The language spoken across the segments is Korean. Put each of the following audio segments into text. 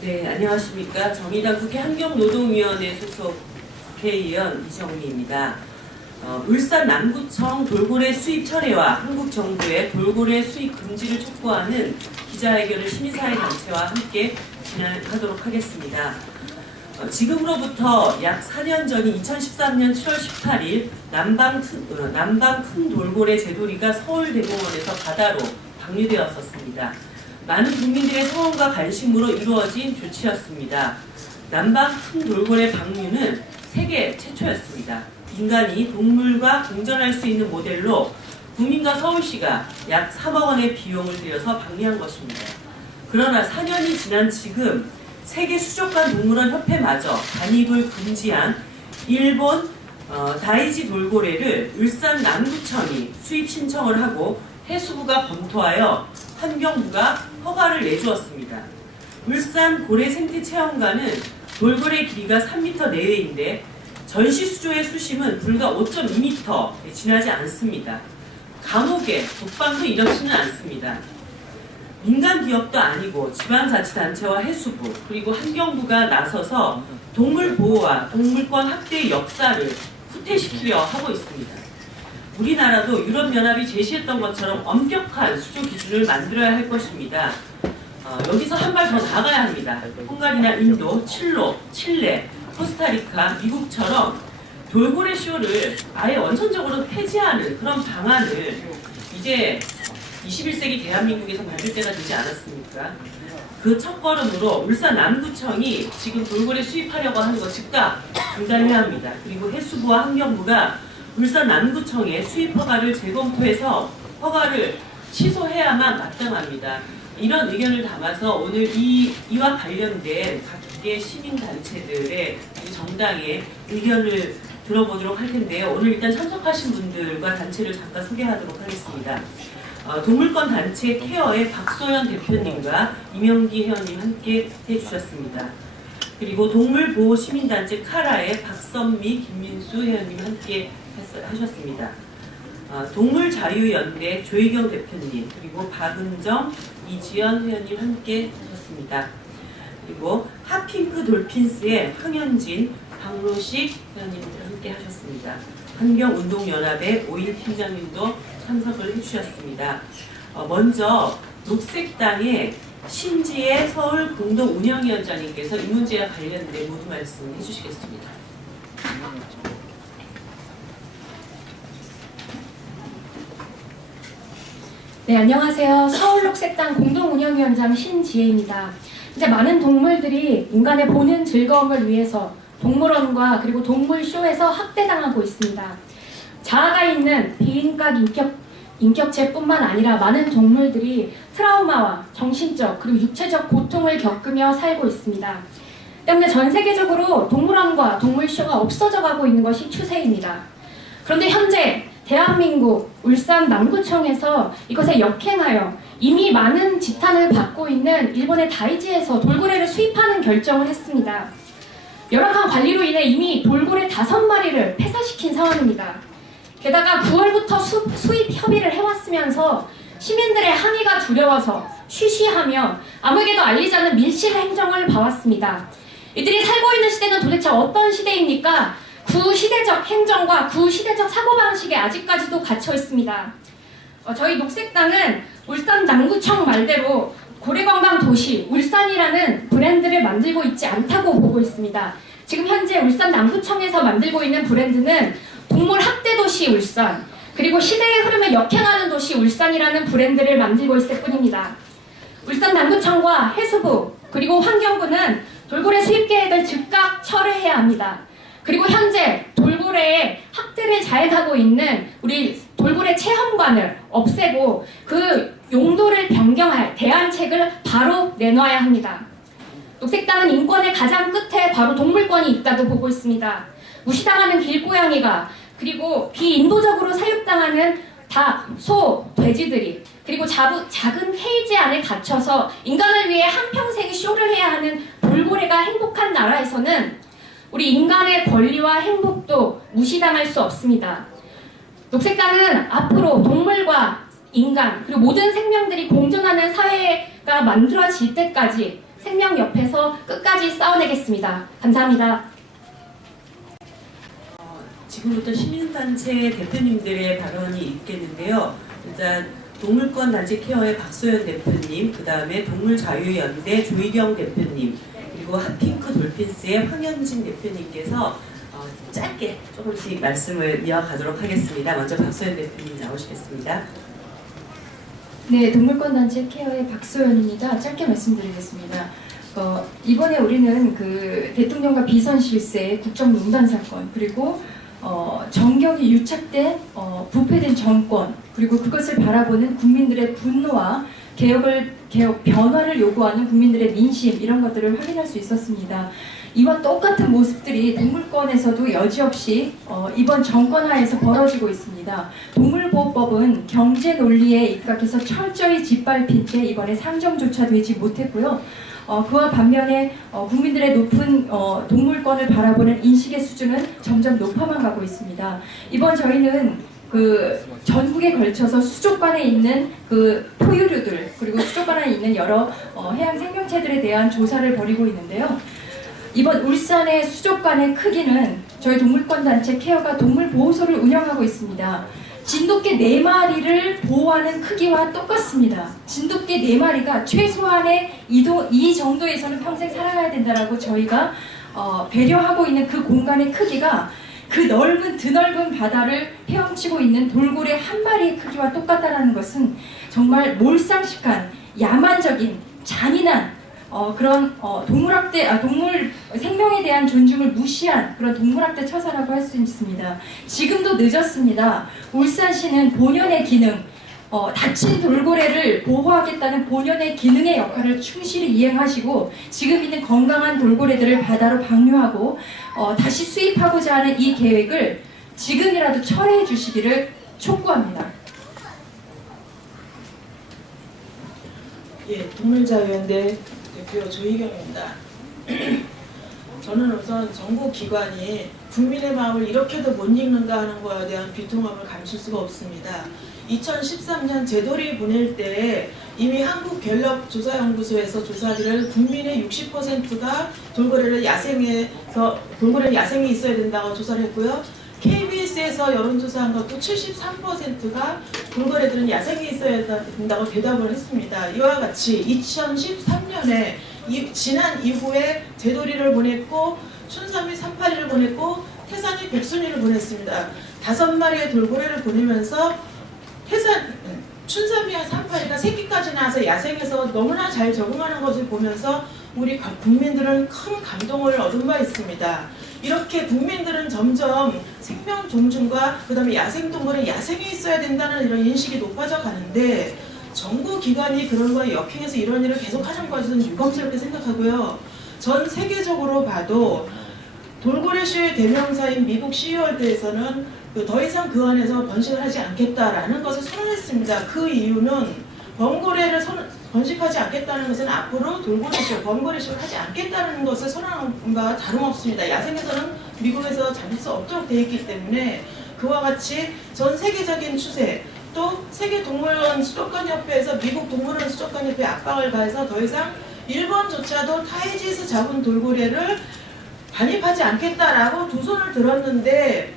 네, 안녕하십니까. 정의당 국회 환경노동위원회 소속 국회의원 이정미입니다. 어, 울산 남구청 돌고래 수입 철회와 한국 정부의 돌고래 수입 금지를 촉구하는 기자회견을 시민사회 단체와 함께 진행하도록 하겠습니다. 어, 지금으로부터 약 4년 전인 2013년 7월 18일 남방, 큰- 어, 남방 큰 돌고래 제도리가 서울대공원에서 바다로 방류되었었습니다. 많은 국민들의 성원과 관심으로 이루어진 조치였습니다. 남방 큰 돌고래 방류는 세계 최초였습니다. 인간이 동물과 공존할 수 있는 모델로 국민과 서울시가 약 3억 원의 비용을 들여서 방류한 것입니다. 그러나 4년이 지난 지금 세계 수족관 동물원 협회마저 반입을 금지한 일본 어, 다이지 돌고래를 울산 남구청이 수입 신청을 하고 해수부가 검토하여 환경부가 허가를 내주었습니다. 울산 고래 생태 체험관은 돌고래 길이가 3m 내외인데 전시 수조의 수심은 불과 5.2m에 지나지 않습니다. 감옥에 독방도 이렇지는 않습니다. 민간 기업도 아니고 지방자치단체와 해수부 그리고 환경부가 나서서 동물 보호와 동물권 학대의 역사를 후퇴시키려 하고 있습니다. 우리나라도 유럽연합이 제시했던 것처럼 엄격한 수조 기준을 만들어야 할 것입니다. 어, 여기서 한 발 더 나가야 합니다. 헝가리나 인도, 칠로, 칠레, 코스타리카, 미국처럼 돌고래 쇼를 아예 원천적으로 폐지하는 그런 방안을 이제 21세기 대한민국에서 만들 때가 되지 않았습니까? 그 첫걸음으로 울산 남구청이 지금 돌고래 수입하려고 하는 거 즉각 중단해야 합니다. 그리고 해수부와 환경부가 울산 남구청의 수입 허가를 재검토해서 허가를 취소해야만 마땅합니다. 이런 의견을 담아서 오늘 이, 이와 관련된 각계 시민단체들의 이 정당의 의견을 들어보도록 할 텐데요. 오늘 일단 참석하신 분들과 단체를 잠깐 소개하도록 하겠습니다. 어, 동물권 단체 케어의 박소연 대표님과 이명기 회원님 함께 해주셨습니다. 그리고 동물보호 시민단체 카라의 박선미, 김민수 회원님 함께 했- 하셨습니다. 어, 동물자유연대 조희경 대표님 그리고 박은정, 이지연 회원님 함께 하셨습니다. 그리고 핫핑크 돌핀스의 황현진, 박로식 회원님들 함께 하셨습니다. 환경운동연합의 오일 팀장님도 참석을 해주셨습니다. 어, 먼저 녹색당의 신지혜 서울 공동 운영위원장님께서 이 문제와 관련된 모두 말씀 해주시겠습니다. 네, 안녕하세요. 서울녹색당 공동운영위원장 신지혜입니다. 이제 많은 동물들이 인간의 보는 즐거움을 위해서 동물원과 그리고 동물쇼에서 학대당하고 있습니다. 자아가 있는 비인격 인격, 인격체뿐만 아니라 많은 동물들이 트라우마와 정신적 그리고 육체적 고통을 겪으며 살고 있습니다. 때문에 전 세계적으로 동물원과 동물쇼가 없어져 가고 있는 것이 추세입니다. 그런데 현재 대한민국 울산 남구청에서 이것에 역행하여 이미 많은 지탄을 받고 있는 일본의 다이지에서 돌고래를 수입하는 결정을 했습니다. 열악한 관리로 인해 이미 돌고래 다섯 마리를 폐사시킨 상황입니다. 게다가 9월부터 수, 수입 협의를 해왔으면서 시민들의 항의가 두려워서 쉬쉬하며 아무에게도 알리지 않는 밀실 행정을 봐왔습니다. 이들이 살고 있는 시대는 도대체 어떤 시대입니까? 구시대적 행정과 구시대적 사고방식에 아직까지도 갇혀 있습니다. 어, 저희 녹색당은 울산 남구청 말대로 고래관광 도시 울산이라는 브랜드를 만들고 있지 않다고 보고 있습니다. 지금 현재 울산 남구청에서 만들고 있는 브랜드는 동물 학대 도시 울산 그리고 시대의 흐름에 역행하는 도시 울산이라는 브랜드를 만들고 있을 뿐입니다. 울산 남구청과 해수부 그리고 환경부는 돌고래 수입 계획을 즉각 철회해야 합니다. 그리고 현재 돌고래의 학대를 자행하고 있는 우리 돌고래 체험관을 없애고 그 용도를 변경할 대안책을 바로 내놔야 합니다. 녹색당은 인권의 가장 끝에 바로 동물권이 있다고 보고 있습니다. 무시당하는 길고양이가 그리고 비인도적으로 사육당하는 닭, 소, 돼지들이 그리고 자부, 작은 케이지 안에 갇혀서 인간을 위해 한평생 쇼를 해야 하는 돌고래가 행복한 나라에서는 우리 인간의 권리와 행복도 무시당할 수 없습니다. 녹색당은 앞으로 동물과 인간 그리고 모든 생명들이 공존하는 사회가 만들어질 때까지 생명 옆에서 끝까지 싸워내겠습니다. 감사합니다. 어, 지금부터 시민단체 대표님들의 발언이 있겠는데요. 일단 동물권 단체 케어의 박소연 대표님, 그 다음에 동물자유연대 조희경 대표님, 그리고 핫핑크 돌핀스의 황현진 대표님께서 어, 짧게 조금씩 말씀을 이어가도록 하겠습니다. 먼저 박소연 대표님 나오시겠습니다. 네, 동물권 단체 케어의 박소연입니다. 짧게 말씀드리겠습니다. 어, 이번에 우리는 그 대통령과 비선 실세 국정농단 사건 그리고 어, 정경이 유착된 어, 부패된 정권 그리고 그것을 바라보는 국민들의 분노와 개혁을 개혁 변화를 요구하는 국민들의 민심 이런 것들을 확인할 수 있었습니다. 이와 똑같은 모습들이 동물권에서도 여지없이 어, 이번 정권 하에서 벌어지고 있습니다. 동물보호법은 경제 논리에 입각해서 철저히 짓밟힌 채 이번에 상정조차 되지 못했고요. 어, 그와 반면에 어, 국민들의 높은 어, 동물권을 바라보는 인식의 수준은 점점 높아만 가고 있습니다. 이번 저희는 그 전국에 걸쳐서 수족관에 있는 그 포유류들 그리고 수족관에 있는 여러 어, 해양 생명체들에 대한 조사를 벌이고 있는데요. 이번 울산의 수족관의 크기는 저희 동물권 단체 케어가 동물 보호소를 운영하고 있습니다. 진돗개 4마리를 보호하는 크기와 똑같습니다. 진돗개 4마리가 최소한의 이도, 이 정도에서는 평생 살아가야 된다라고 저희가 어, 배려하고 있는 그 공간의 크기가 그 넓은 드넓은 바다를 헤엄치고 있는 돌고래 한 마리의 크기와 똑같다라는 것은 정말 몰상식한 야만적인 잔인한 어, 그런 어, 동물학대, 아, 동물 생명에 대한 존중을 무시한 그런 동물학대 처사라고 할 수 있습니다. 지금도 늦었습니다. 울산시는 본연의 기능, 어, 다친 돌고래를 보호하겠다는 본연의 기능의 역할을 충실히 이행하시고 지금 있는 건강한 돌고래들을 바다로 방류하고 어, 다시 수입하고자 하는 이 계획을 지금이라도 철회해 주시기를 촉구합니다. 예, 동물자유연대 대표 조희경입니다. 저는 우선 정부 기관이 국민의 마음을 이렇게도 못 읽는가 하는 거에 대한 비통함을 감출 수가 없습니다. 2013년 제도리 보낼 때 이미 한국갤럽조사연구소에서 조사를 국민의 60%가 돌고래를 야생에서 돌고래는 야생에 있어야 된다고 조사를 했고요. KBS에서 여론조사한 것도 73%가 돌고래들은 야생에 있어야 된다고 대답을 했습니다. 이와 같이 2013년에 지난 이후에 제도리를 보냈고 춘삼이 382를 보냈고 태산이 백순이를 보냈습니다. 다섯 마리의 돌고래를 보내면서 태산 춘삼이와 382가 새끼까지 나서 야생에서 너무나 잘 적응하는 것을 보면서 우리 가- 국민들은 큰 감동을 얻은 바 있습니다. 이렇게 국민들은 점점 생명 존중과 그다음에 야생 동물은 야생에 있어야 된다는 이런 인식이 높아져 가는데 정부 기관이 그런 거에 역행해서 이런 일을 계속 하는 것은 유감스럽게 생각하고요. 전 세계적으로 봐도 돌고래 쇼의 대명사인 미국 시의월드에서는 그더 이상 그 안에서 번식을 하지 않겠다라는 것을 선언했습니다. 그 이유는 범고래를 선, 번식하지 않겠다는 것은 앞으로 돌고래 쇼, 범고래 쇼를 하지 않겠다는 것을 선언한 것과 다름없습니다. 야생에서는 미국에서 잡을 수 없도록 되어 있기 때문에 그와 같이 전 세계적인 추세 또 세계 동물원 수족관 협회에서 미국 동물원 수족관 협회 압박을 가해서 더 이상 일본조차도 타이지에서 잡은 돌고래를 반입하지 않겠다라고 두 손을 들었는데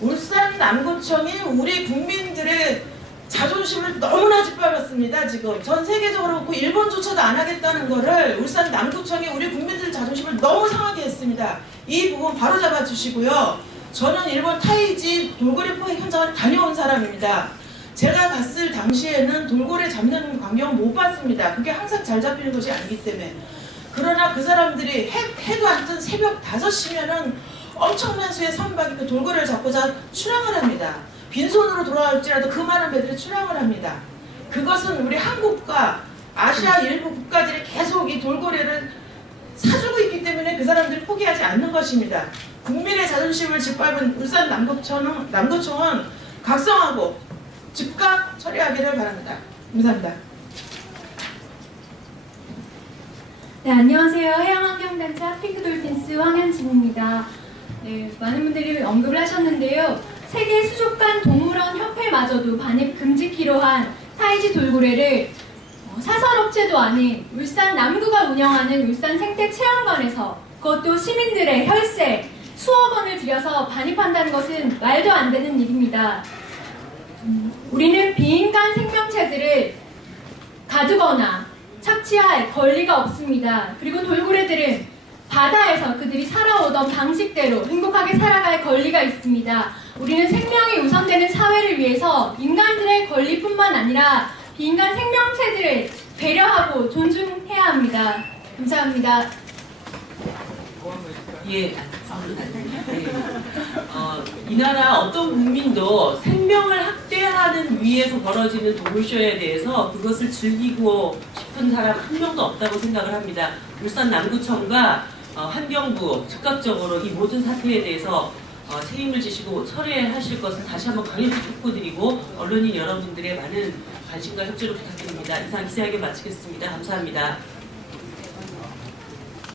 울산 남구청이 우리 국민들의 자존심을 너무나 짓밟았습니다. 지금 전 세계적으로 그렇고 일본조차도 안 하겠다는 거를 울산 남구청이 우리 국민들 자존심을 너무 상하게 했습니다. 이 부분 바로 잡아주시고요. 저는 일본 타이지 돌고래 포획 현장을 다녀온 사람입니다. 제가 갔을 당시에는 돌고래 잡는 광경을 못 봤습니다. 그게 항상 잘 잡히는 것이 아니기 때문에. 그러나 그 사람들이 해, 해도 않던 새벽 5시면은 엄청난 수의 선박이 그 돌고래를 잡고자 출항을 합니다. 빈손으로 돌아올지라도 그 많은 배들이 출항을 합니다. 그것은 우리 한국과 아시아 일부 국가들이 계속 이 돌고래를 사주고 있기 때문에 그 사람들이 포기하지 않는 것입니다. 국민의 자존심을 짓밟은 울산 남구청은, 남구청은 각성하고 즉각 처리하기를 바랍니다. 감사합니다. 네, 안녕하세요. 해양환경단체 핑크돌핀스 황현진입니다. 네, 많은 분들이 언급을 하셨는데요. 세계 수족관 동물원 협회마저도 반입 금지키로 한 타이지 돌고래를 어, 사설업체도 아닌 울산 남구가 운영하는 울산 생태체험관에서 그것도 시민들의 혈세 수억 원을 들여서 반입한다는 것은 말도 안 되는 일입니다. 음, 우리는 비인간 생명체들을 가두거나 착취할 권리가 없습니다. 그리고 돌고래들은 바다에서 그들이 살아오던 방식대로 행복하게 살아갈 권리가 있습니다. 우리는 생명이 우선되는 사회를 위해서 인간들의 권리뿐만 아니라 비인간 생명체들을 배려하고 존중해야 합니다. 감사합니다. 예. 예. 어, 이 나라 어떤 국민도 생명을 학대하는 위에서 벌어지는 동물쇼에 대해서 그것을 즐기고 싶은 사람 한 명도 없다고 생각을 합니다. 울산 남구청과 어, 환경부 즉각적으로 이 모든 사태에 대해서 어, 책임을 지시고 철회하실 것을 다시 한번 강력히 촉구드리고 언론인 여러분들의 많은 관심과 협조를 부탁드립니다. 이상 기자회견 마치겠습니다. 감사합니다.